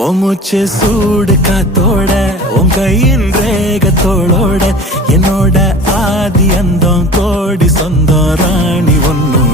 ஓ மூச்சு சூடு காத்தோட உன் கையின் ரேகத்தோளோட என்னோட ஆதி அந்தம் கோடி சொந்தம் ராணி ஒன்னும்